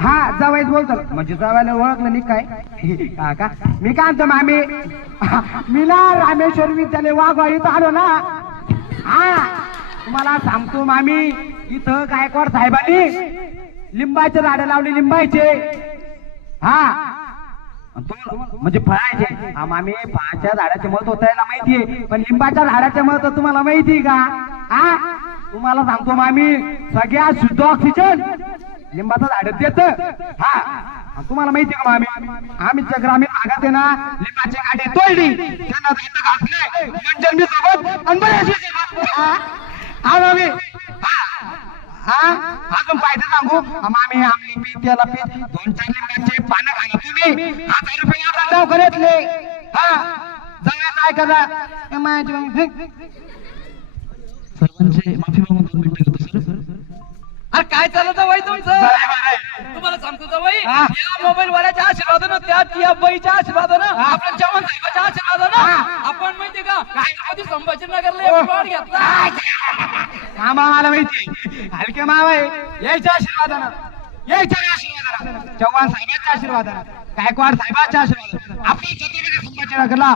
हा जावायच बोलतो म्हणजे जावायला ओळखलं नाही काय का मी काय म्हणतो मामी मी ना रामेश्वर विद्यालय वाघवाडीत आलो ना हा तुम्हाला सांगतो मामी इथं गायकवाड साहेबांनी लिंबाचे झाडं लावले लिंबाचे हा म्हणजे फळाचे हा मामी फळाच्या झाडाचे महत्व होत याला माहितीये पण लिंबाच्या झाडाचे महत्व तुम्हाला माहिती का हा तुम्हाला सांगतो मामी सगळ्यात शुद्ध ऑक्सिजन लिंबाचं झाड देत हा तुम्हाला माहिती का मामी आम्ही ग्रामीण भागात आहे ना लिंबाची गाडी तोडली त्यांना घातले म्हणजे मी सोबत हा मामी हा अजून पाहिजे सांगू मामी आम्ही पीठ त्याला पीठ 2-4 लिंबाचे पानं खाला तुम्ही 1000 रुपये आपल्याला लवकरातले हा जाऊया काय करा सर्वांचे माफी मागून 2 मिनिटं घेतो सर. अरे काय चालत वय तुमचं तुम्हाला सांगतो वय या मोबाईल वाल्याच्या आशीर्वादानं त्या बाईच्या आशीर्वादानं आपल्या जवान साहेबाच्या आशीर्वादानं आपण माहितीये का छत्रपती संभाजीनगरला प्लॉट घेतला आम्हाला माहिती हलके मावा यायच्या आशीर्वादानं चव्हाण साहेबांच्या आशीर्वादानं गायकवाड साहेबांच्या आशीर्वादानं आपल्या छत्रपती संभाजीनगरला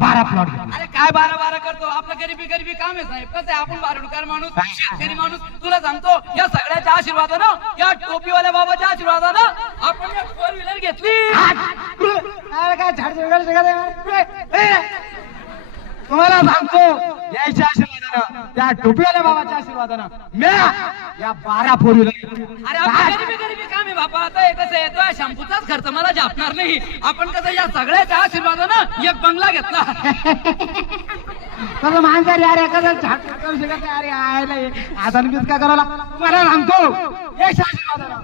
12 प्लॉट घेतले. अरे काय 12 करतो आपलं गरीबी काम आहे साहेब कसं आहे आपण बारडुकार माणूस शेतकरी माणूस तुला सांगतो या सगळ्याच्या आशीर्वादानं या टोपीवाल्या बाबाच्या आशीर्वादानं आपण 4 व्हीलर घेतली. काय तुम्हाला सांगतो यायच्या आशीर्वादानं त्या टोपीवाल्या बाबाच्या आशीर्वादानं म्या या 12 पोरीला अरे आपलं गरीबी काम आहे बापा आता हे कसं आहे तो शॅम्पूचाच खर्च मला झापणार नाही आपण कसं या सगळ्याच्या आशीर्वादानं एक बंगला घेतला. कसं माणसारी अरे कसं अरे आता मीच काय करायला तुम्हाला सांगतो यायच्या आशीर्वादानं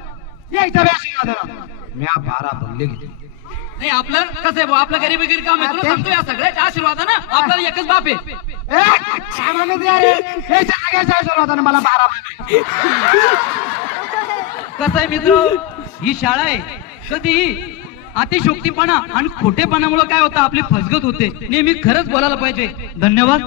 यायच्या आशीर्वादानं म्या 12 बंगले घेतले. नाही आपलं कसं आहे आपलं गरीबी काम आहे तुला सांगतो या सगळ्याच्या आशीर्वादानं आपल्याला एकच बाप आहे. आशीर्वादानं मला 12 बंगले. कसं आहे मित्र ही शाळा आहे कधीही अतिशोक्तीपणा आणि खोटेपणामुळे काय होतं आपली फसगत होते नेहमी खरंच बोलायला पाहिजे. धन्यवाद.